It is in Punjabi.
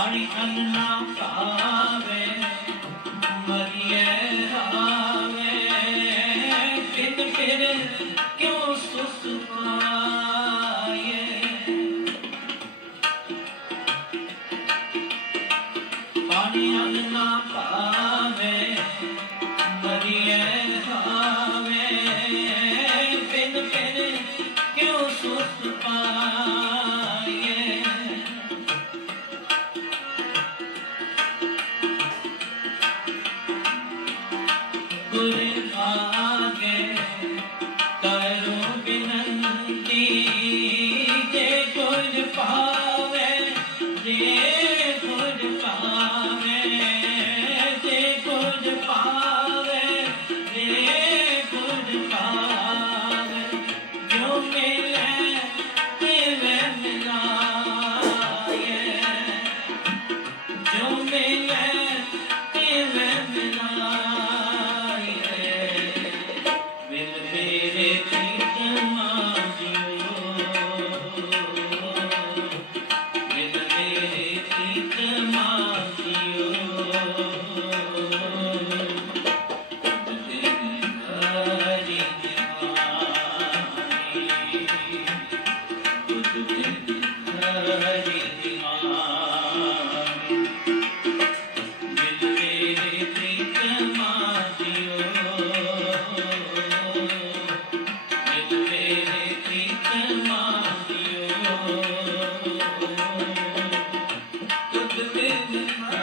ਜਾਣੀ ਖੰਨਾ ਫਿਰ ਕਿਉਂ ਸੁਸਮਾਏ ਪਾਣੀ ਅੰਨਾ ਭਾਵੇ ਮਰੀਏ Yeah. Thank you.